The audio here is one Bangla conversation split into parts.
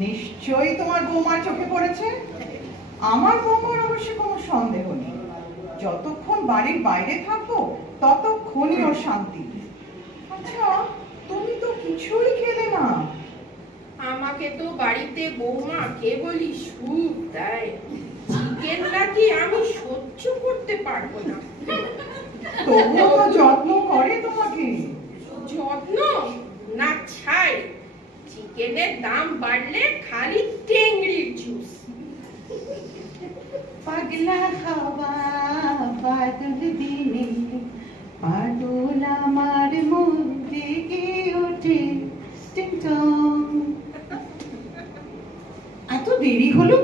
নিশ্চয়ই তোমার বৌমার চোখে পড়েছে। আমার বৌমার অবশ্য কোনো সন্দেহ নেই, যতক্ষণ বাড়ির বাইরে থাকবো ততক্ষণই ওর শান্তি। আচ্ছা, তুমি তো কিছুই খেলে না। আমাকে তো বাড়িতে বৌমা কেবলই সুখ দেয়, চিকেন নাকি আমি সহ্য করতে পারবো না। তবুও তো যত্ন করে তোমাকে। যত্ন না ছাই, চিকেনের দাম বাড়লে খালি টেংরির জুস। পাগলা খাওয়া বাদল দিনে পাগল আমার মধ্যে গিয়ে ওঠে। এত দেরি হলো,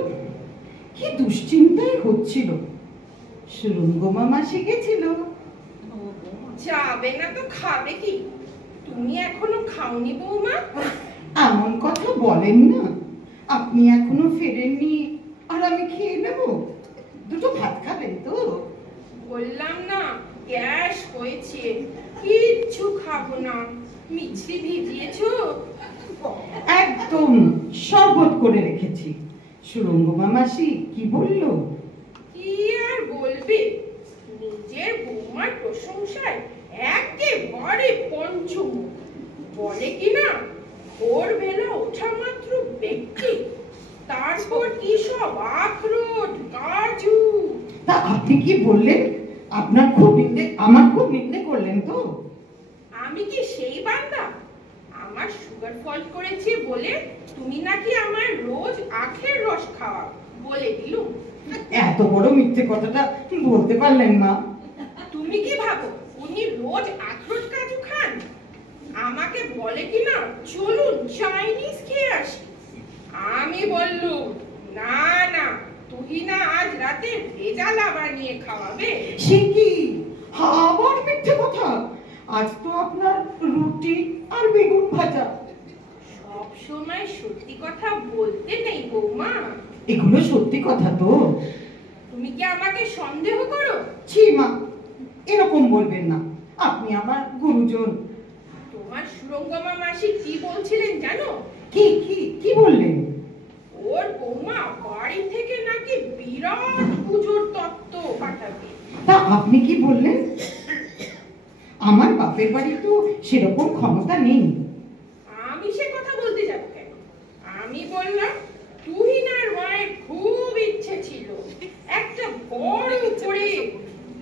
কি দুশ্চিন্তাই হচ্ছিল। সুরঙ্গ মামা শিখেছিল। যাবে না তো খাবে কি? তুমি এখনো খাওনি বৌমা? এমন কথা বলেন না, আপনি এখনো ফেরেননি আর আমি খেয়ে নেব। দুটো ভাত খাবেন তো? বললাম না গ্যাস হয়েছে, কিচ্ছু খাবো না। মিছরি ভিজিয়েছো? একদম শরবত করে রেখেছি। সুরঙ্গ মামাসি কি বলল? কি আর বলবে, নিজের বৌমার প্রশংসায় একেবারে পঞ্চমুখ। বলে কিনা ভোর বেলা ওঠা মাত্র ব্যক্তি, তারপর কি সব আখরোট কাজু। তা আপনি কি বললেন? আপনার খুব নিন্দে, আমার খুব নিন্দে করলেন তো? আমি কি সেই বান্দা? আমার সুগার ফল করেছে বলে তুমি নাকি আমার রোজ আখের রস খাওয়া বলে দিলুম। এত বড় মিথ্যে কথাটা বলতে পারলেন না? তুমি কি ভাবো উনি রোজ আখরোট কাজু খান? আমাকে বলে কিনা চলুন চাইনিজ খেয়ে আসি। আমি বললুম না না, তুই না আজ রাতে ভেজালা বানিয়ে খাওয়াবে। সে কি আবার মিথ্যে কথা? আজ তো আপনার রুটি আর বেগুন ভাজা। সব সময় সত্যি কথা বলতে নেই বৌমা। এগুলো সত্যি কথা তো? তুমি কি আমাকে সন্দেহ করো? ছি মা, এরকম বলবেন না, আপনি আমার গুরুজন। তোমার সুরঙ্গমা মাসি কি বলছিলেন জানো? কি কি কি বললেন? ওর বৌমা বাড়ি থেকে নাকি বিরাট পুজোর তত্ত্ব পাঠাবে। তা আপনি কি বললেন? আমার বাপের বাড়ি তো সেরকম ক্ষমতা নেই। আমি সে কথা বলতে যাব কেন? আমি বললাম তুহিনার মায়ের খুব ইচ্ছে ছিল একটা বড় করে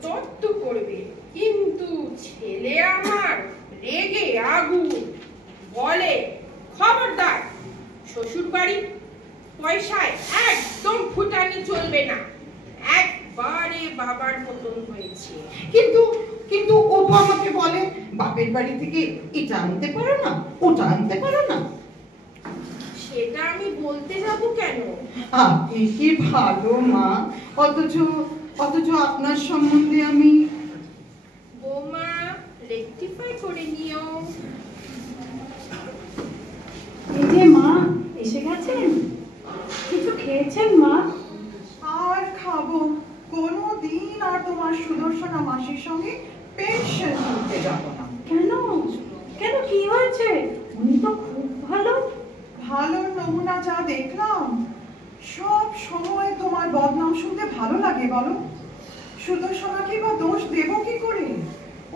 তত্ত্ব করবে, কিন্তু ছেলে আমার রেগে আগুন। বলে খবরদার, শ্বশুর বাড়ি পয়সায় একদম ফুটানি চলবে না। একবারে বাবার মতন হয়েছে। কিন্তু কিন্তু ও তো আমাকে বলে বাপের বাড়ি থেকে এটা আনতে পারো না, ওটা আনতে পারো না। সেটা আমি বলতে যাব কেন? আপনি কি ভালো মা, অথচ অথচ আপনার সম্বন্ধে আমি। বৌমা রেকটিফাই করে নিও। এই যে মা এসে গেছেন, কিছু খেয়েছেন মা? আর খাবো, কোনোদিন আর তোমার সুদর্শনা মাসির সঙ্গে পেনশন তুলতে যাবো না। কেন কেন, কি হয়েছে? উনি তো খুব ভালো। ভালোর নমুনা যা দেখলাম, সব সময় তোমার বদনাম শুনতে ভালো লাগে বলো? সুদর্শনাকে বা দোষ দেব কি করে?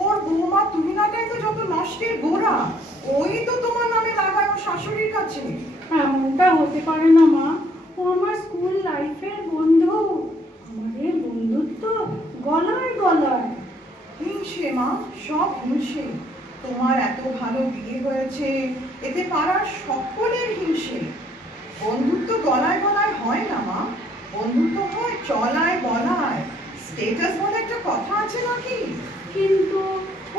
ওর বৌমা তুহিনাটাই তো যত নষ্টের গোড়া। ওই তো তোমার নামে লাগায় ওর শাশুড়ির কাছে। এমনটা হতে পারে না মা, ও আমার স্কুল লাইফের বন্ধু। আমাদের বন্ধুত্ব গলায় গলায়। হিংসে মা, সব হিংসে। তোমার এত ভালো বিয়ে হয়েছে, এতে পাড়ার সকলের হিংসে। বন্ধুত্ব গলায় গলায় হয় না মা, বন্ধুত্ব হয় চলায় বলায়। স্টেটাস বলে একটা কথা আছে নাকি? কিন্তু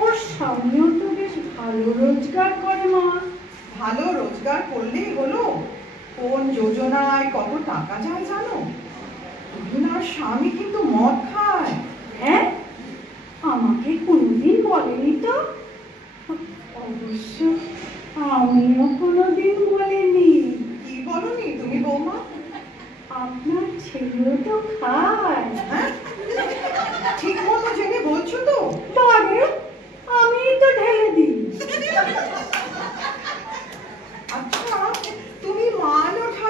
ওর স্বামীও তো বেশ ভালো রোজগার করে মা। ভালো রোজগার করলেই হলো? কোন যোজনায় কত টাকা যায় জানো? তুহিনার স্বামী কিন্তু মদ খায়। হ্যাঁ, আমাকে কোনোদিন বলেনি তো। অবশ্য আমিও কোনোদিন বলিনি। কি বলনি তুমি বৌমা? আপনার ছেলেও তো খায়। হ্যাঁ, ঠিক মতো জেনে বলছো তো? তবে আমি তো ঢেলে দিই। আচ্ছা, তুমি মান ওঠা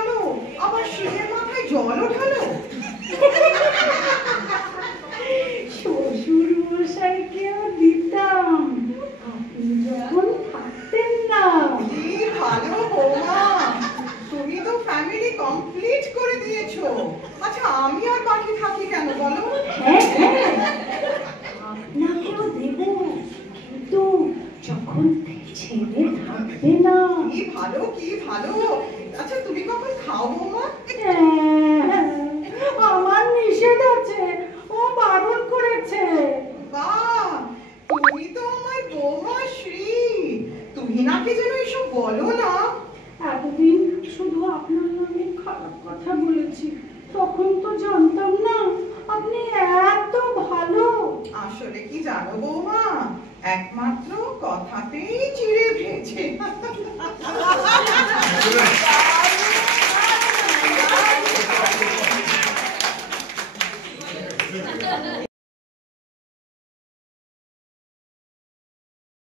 ভালো কি ভালো। আচ্ছা তুমি কখন খাও বৌমা? আমার নিষেধ আছে, ও বারণ করেছে। বাহ, তুমি তো আমার বৌমা শ্রী। তুহিনাকে যেন এসব বলো না। এতদিন শুধু আপনার নামে খারাপ কথা বলেছি, তখন তো জানতাম না আপনি এত ভালো। আসলে কি জানো বৌমা, একমাত্র কথাতেই চিড়ে ভেজে।